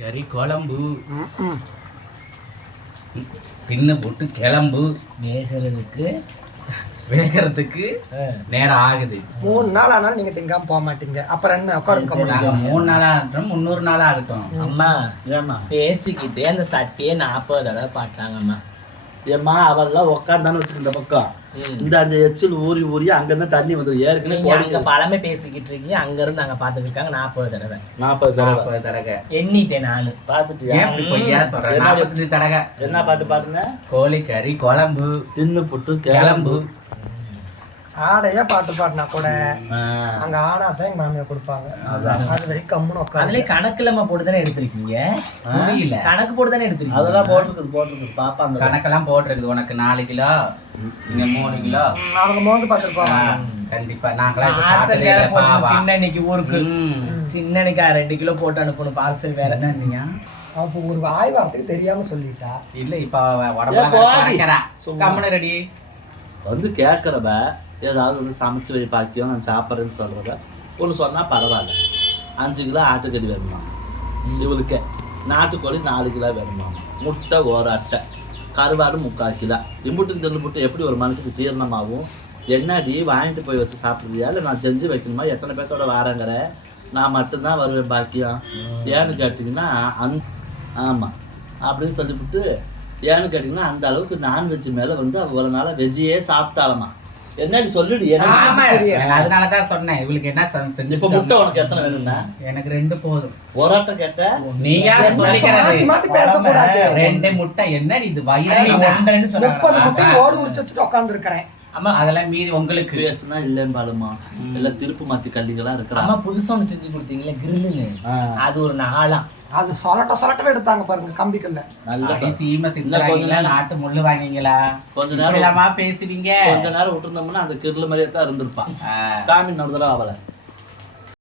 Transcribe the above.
கறி குழம்பு. தின்னு போட்டு கிளம்பு. வேகிறதுக்கு. வேகிறதுக்கு நேரம் ஆகுது. மூணு நாள் ஆனாலும் நீங்க திங்காம போக மாட்டீங்க. அப்புறம் என்ன? உட்காருங்க மூணு நாள் ஆகட்டும் முந்நூறு நாள் ஆகட்டும். அம்மா பேசிக்கிட்டே அந்த சட்டையை நாற்பது தடவை பாட்டாங்கம்மா ஏம்மா அவெல்லாம் உட்காந்தானே வச்சுக்க இந்த பக்கம். இந்த அந்த எச்சில் ஊறி ஊறி அங்கிருந்து தண்ணி வந்துடும் ஏற்கனவே அங்க பழமை பேசிக்கிட்டு இருக்கீங்க. அங்க இருந்து அங்க பாத்துக்கிட்டு இருக்காங்க. நாற்பது தடவை. நாற்பது தடவை. நாற்பது தடவை. எண்ணிட்டேன் நானு. பார்த்துட்டியா? ஏன் என்ன நாற்பத்தஞ்சு தடவை. என்ன பாட்டு பாட்டுங்க? கோழி கறி குழம்பு தின்னு புட்டு கிளம்பு. சாடையா பாட்டு பாடினா கூட அங்க ஆனா தான் எங்க மாமியார் கொடுப்பாங்க. அது வரைக்கும் கம்முன்னு உட்காந்து அதுலயே கணக்கு இல்லாம போட்டு தானே எடுத்திருக்கீங்க முடியல. கணக்கு போட்டு தானே எடுத்திருக்கீங்க? அதெல்லாம் போட்டிருக்குது போட்டிருக்குது. பாப்பா அந்த கணக்கெல்லாம் போட்டிருக்குது. உனக்கு நாலு கிலோ இங்க மூணு கிலோ. அவங்க மோந்து பார்த்துருப்பாங்க ஆ, கண்டிப்பா. நாங்களாம். சின்ன அன்னைக்கு ஊருக்கு. சின்ன அன்னைக்கு ரெண்டு கிலோ போட்டு அனுப்பணும். பார்சல் வேற. என்னதுயா? அப்போ ஒரு வாய் வார்த்தைக்கு தெரியாம சொல்லிட்டா. இல்ல இப்ப. சும்மா. கம்முனு ரெடி வந்து கேட்குறவ ஏதாவது வந்து சமைச்சு வை பாக்கியம் நான் சாப்பிட்றேன்னு சொல்கிறத ஒன்று சொன்னால் பரவாயில்ல. அஞ்சு கிலோ ஆட்டுக்கறி வேணுமா? இவளுக்கு. நாட்டுக்கோழி நாலு கிலோ வேணுமா? முட்டை ஒரு அட்டை. கருவாடு முக்கால் கிலோ. இம்புட்டு தின்னு புட்டு எப்படி ஒரு மனசுக்கு ஜீரணமாகும்? என்னடி வாங்கிட்டு போய் வச்சு சாப்பிட்றியா? இல்லை நான் செஞ்சு வைக்கணுமா? எத்தனை பேர்த்தோட வாரங்கிற? நான் மட்டும்தான் வருவேன் பாக்கியம். ஏன்னு கேட்டிங்கன்னா அந் ஆமாம் அப்படின்னு சொல்லிவிட்டு ஏன்னு கேட்டிங்கன்னா அந்த அளவுக்கு நான்வெஜ் மேலே வந்து அவ்வளோ நாளாக வெஜ்ஜையே சாப்பிட்டாலமா என்னடி சொல்லுடி ஆமா, அதனாலதான் சொன்னேன். இவளுக்கு என்ன செஞ்சு இப்போ முட்டை உனக்கு எத்தனை வேணும்னா? எனக்கு ரெண்டு போதும். ஆட்டை கேட்ட? நீயா சொல்லிக்கிறது பேசக்கூடாது. ரெண்டு முட்டை. என்னடி இது வயிறா. முப்பது முட்டைக்கு ஓடு உரிச்சு வச்சுட்டு உட்கார்ந்து இருக்கிறேன் அம்மா அதெல்லாம் மீதி உங்களுக்கு. பேசுனா இல்லைன்னு பாலுமா? இல்லை திருப்பு மாத்தி கல்லிகளா அம்மா இருக்கிறாங்க புதுசா ஒண்ணு செஞ்சு கொடுத்தீங்களே கிரில்லுன்னு. அது ஒரு நாளாம் அது சொலட்ட சொலட்டவே எடுத்தாங்க பாருங்க கம்பிக்கல்ல நல்ல சீமை நேரம். நாட்டு முள்ளு வாங்கிங்களா கொஞ்ச நேரம் பேசுவீங்க? கொஞ்ச நேரம் விட்டுருந்தோம்னா அந்த கிருள மாதிரியே தான் இருந்திருப்பான் காமி தடவை அவளை.